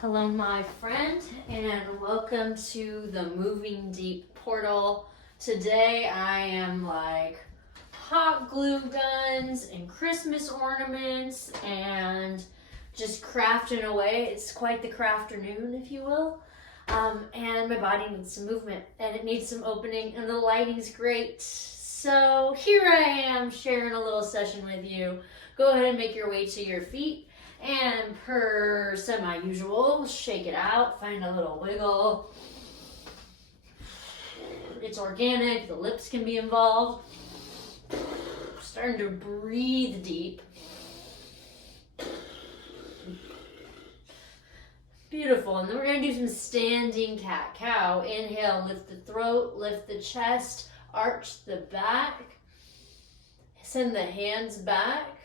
Hello, my friend, and welcome to the Moving Deep portal. Today I am like hot glue guns and Christmas ornaments and just crafting away. It's quite the crafternoon, if you will. And my body needs some movement and it needs some opening, and the lighting's great. So here I am sharing a little session with you. Go ahead and make your way to your feet. And per semi-usual, shake it out, find a little wiggle. It's organic, the lips can be involved. Starting to breathe deep. Beautiful, and then we're gonna do some standing cat-cow. Inhale, lift the throat, lift the chest, arch the back. Send the hands back.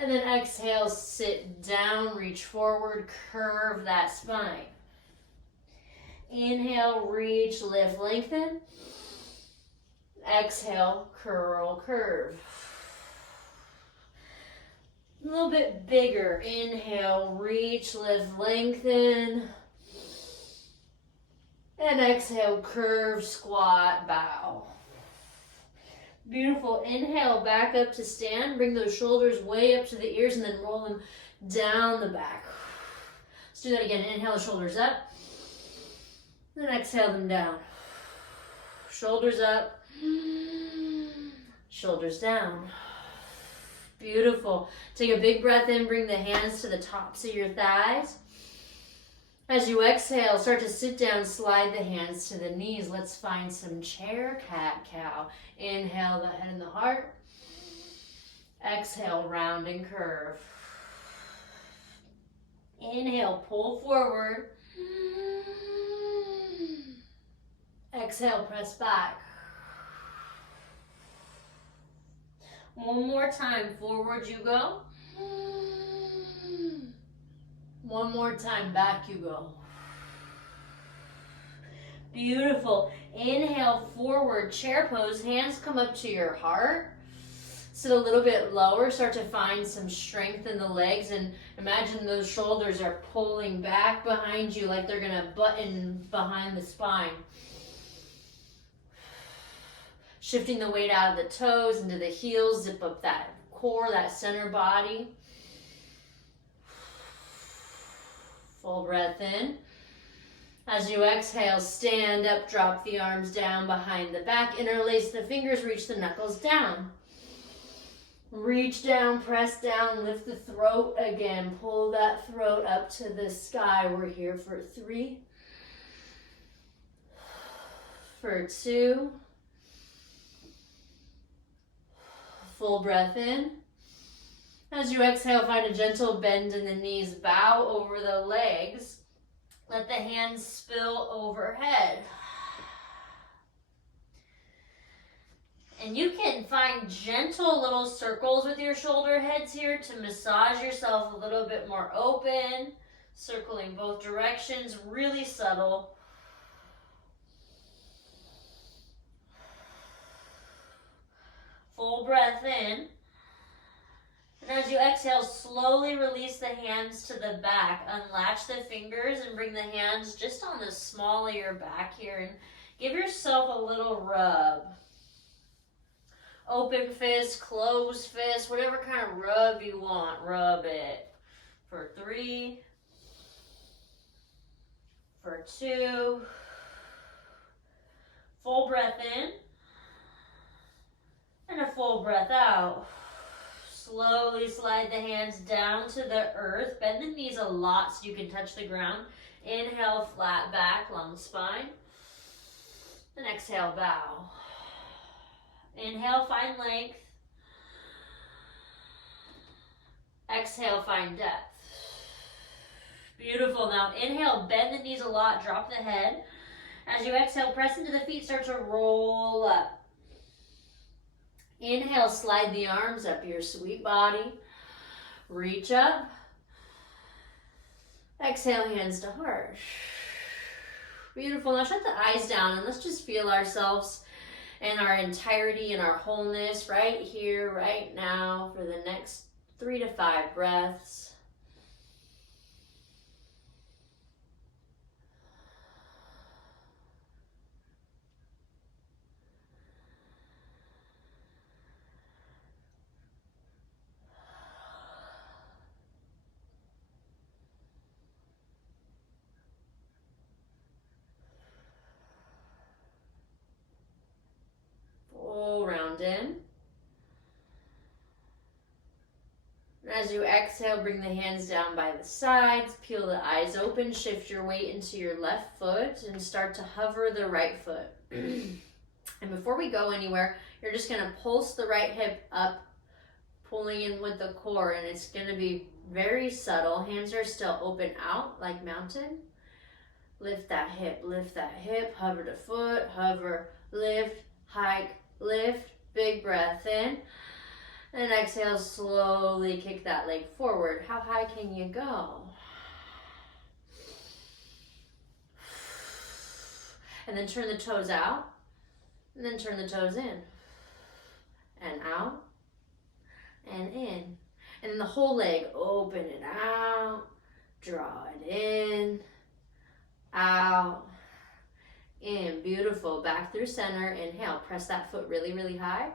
And then exhale, sit down, reach forward, curve that spine. Inhale, reach, lift, lengthen. Exhale, curl, curve. A little bit bigger. Inhale, reach, lift, lengthen. And exhale, curve, squat, bow. Beautiful. Inhale, back up to stand. Bring those shoulders way up to the ears and then roll them down the back. Let's do that again. Inhale, the shoulders up. Then exhale them down. Shoulders up. Shoulders down. Beautiful. Take a big breath in. Bring the hands to the tops of your thighs. As you exhale, start to sit down, slide the hands to the knees. Let's find some chair cat-cow. Inhale, the head and the heart. Exhale, round and curve. Inhale, pull forward. Exhale, press back. One more time, forward you go. One more time, back you go. Beautiful. Inhale, forward, chair pose. Hands come up to your heart. Sit a little bit lower. Start to find some strength in the legs. And imagine those shoulders are pulling back behind you like they're going to button behind the spine. Shifting the weight out of the toes into the heels. Zip up that core, that center body. Full breath in. As you exhale, stand up, drop the arms down behind the back, interlace the fingers, reach the knuckles down. Reach down, press down, lift the throat again. Pull that throat up to the sky. We're here for 3, for 2. Full breath in. As you exhale, find a gentle bend in the knees, bow over the legs. Let the hands spill overhead. And you can find gentle little circles with your shoulder heads here to massage yourself a little bit more open, circling both directions, really subtle. Full breath in. And as you exhale, slowly release the hands to the back. Unlatch the fingers and bring the hands just on the small of your back here. And give yourself a little rub. Open fist, closed fist, whatever kind of rub you want, rub it. For 3, for 2. Full breath in. And a full breath out. Slowly slide the hands down to the earth. Bend the knees a lot so you can touch the ground. Inhale, flat back, long spine. And exhale, bow. Inhale, find length. Exhale, find depth. Beautiful. Now inhale, bend the knees a lot, drop the head. As you exhale, press into the feet, start to roll up. Inhale, slide the arms up your sweet body. Reach up. Exhale, hands to heart. Beautiful. Now shut the eyes down and let's just feel ourselves in our entirety and our wholeness right here, right now for the next 3 to 5 breaths. exhale, bring the hands down by the sides, peel the eyes open, shift your weight into your left foot, and start to hover the right foot. And before we go anywhere, you're just gonna pulse the right hip up, pulling in with the core, and it's gonna be very subtle. Hands are still open out like mountain. Lift that hip, hover the foot, hover, lift, hike, lift, big breath in. And exhale, slowly kick that leg forward. How high can you go? And then turn the toes out. And then turn the toes in. And out. And in. And then the whole leg, open it out. Draw it in. Out. In. Beautiful. Back through center. Inhale. Press that foot really, really high.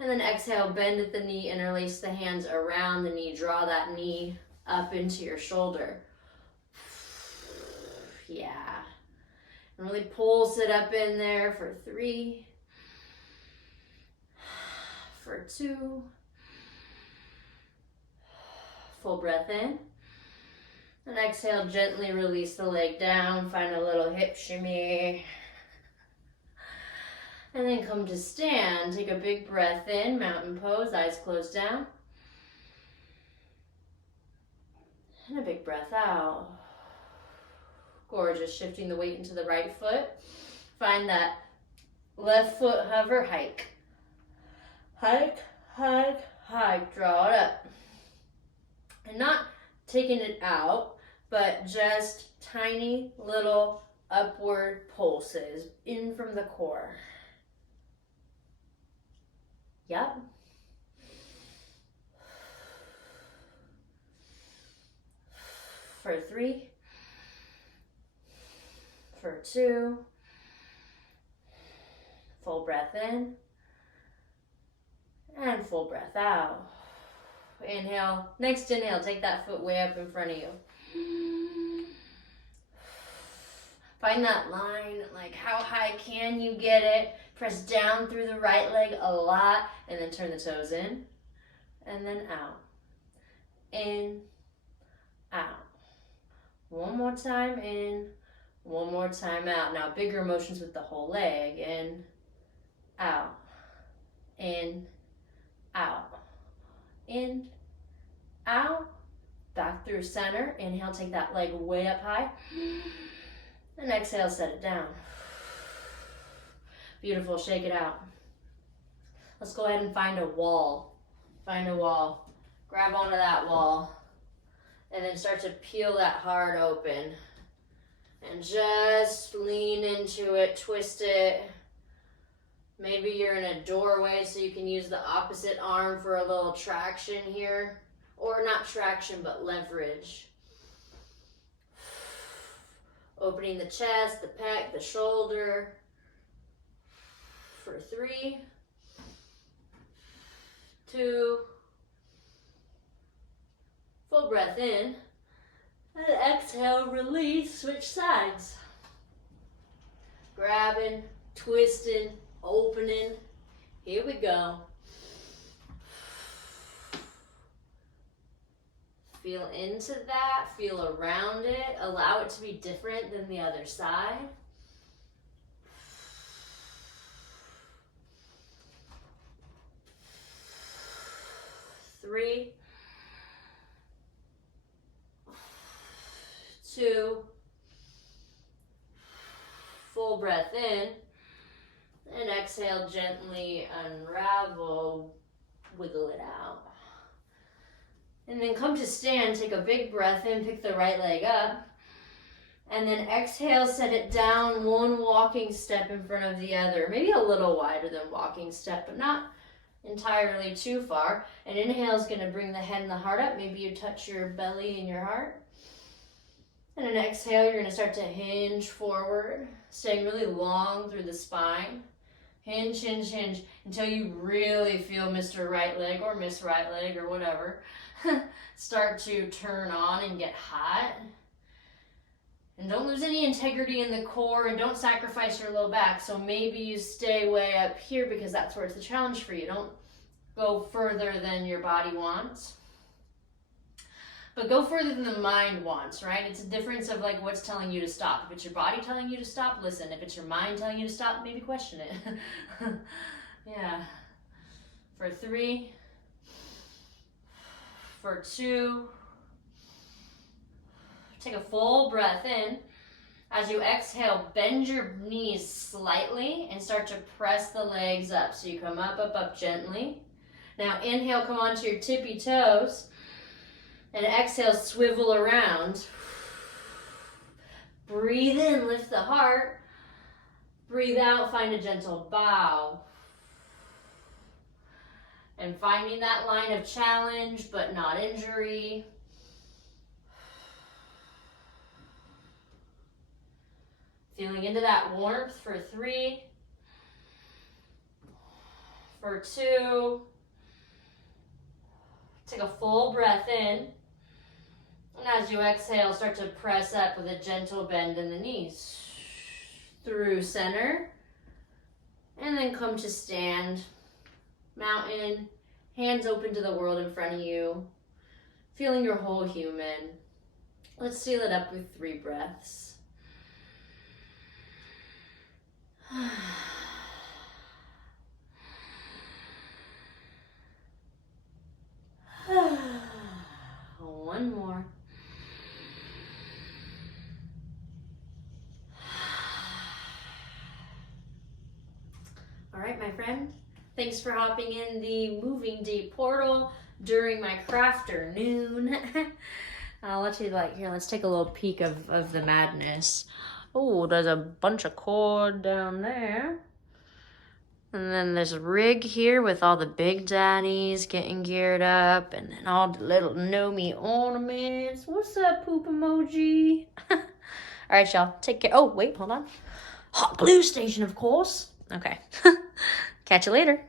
And then exhale, bend at the knee, interlace the hands around the knee, draw that knee up into your shoulder. Yeah. And really pulse it up in there for 3, for 2. Full breath in. And exhale, gently release the leg down, find a little hip shimmy. And then come to stand. Take a big breath in, mountain pose, eyes closed down. And a big breath out. Gorgeous, shifting the weight into the right foot. Find that left foot hover, hike. Hike, hike, hike, draw it up. And not taking it out, but just tiny little upward pulses in from the core. Yep. For 3, for 2, full breath in, and full breath out. Inhale, next inhale, take that foot way up in front of you. Find that line, like how high can you get it? Press down through the right leg a lot, and then turn the toes in, and then out. In, out. One more time in, one more time out. Now bigger motions with the whole leg. In, out. In, out. In, out. Back through center. Inhale, take that leg way up high. And exhale, set it down. Beautiful, shake it out. Let's go ahead and find a wall. Find a wall. Grab onto that wall. And then start to peel that heart open. And just lean into it, twist it. Maybe you're in a doorway so you can use the opposite arm for a little traction here. Or not traction, but leverage. Opening the chest, the pec, the shoulder. For 3, 2, full breath in, and exhale, release, switch sides. Grabbing, twisting, opening, here we go. Feel into that, feel around it, allow it to be different than the other side. 3, 2, full breath in, and exhale, gently unravel, wiggle it out. And then come to stand, take a big breath in, pick the right leg up, and then exhale, set it down, one walking step in front of the other, maybe a little wider than walking step, but not entirely too far. And inhale is going to bring the head and the heart up. Maybe you touch your belly and your heart. And an exhale, you're going to start to hinge forward, staying really long through the spine. Hinge, hinge, hinge, until you really feel Mr. Right Leg or Miss Right Leg or whatever start to turn on and get hot. And don't lose any integrity in the core, and don't sacrifice your low back. So maybe you stay way up here because that's where it's the challenge for you. Don't go further than your body wants. But go further than the mind wants, right? It's a difference of like what's telling you to stop. If it's your body telling you to stop, listen. If it's your mind telling you to stop, maybe question it. Yeah. For 3, for 2, take a full breath in. As you exhale, bend your knees slightly and start to press the legs up. So you come up, up, up gently. Now inhale, come onto your tippy toes. And exhale, swivel around. Breathe in, lift the heart. Breathe out, find a gentle bow. And finding that line of challenge, but not injury. Feeling into that warmth for 3, for 2. Take a full breath in. And as you exhale, start to press up with a gentle bend in the knees. Through center. And then come to stand. Mountain. Hands open to the world in front of you. Feeling your whole human. Let's seal it up with 3 breaths. One more. All right, my friend. Thanks for hopping in the Moving Deep portal during my crafternoon. I'll let you here, let's take a little peek of the madness. Oh, there's a bunch of cord down there. And then there's a rig here with all the big daddies getting geared up. And then all the little Nomi ornaments. What's up, poop emoji? All right, y'all. Take care. Oh, wait, hold on. Hot glue station, of course. Okay. Catch you later.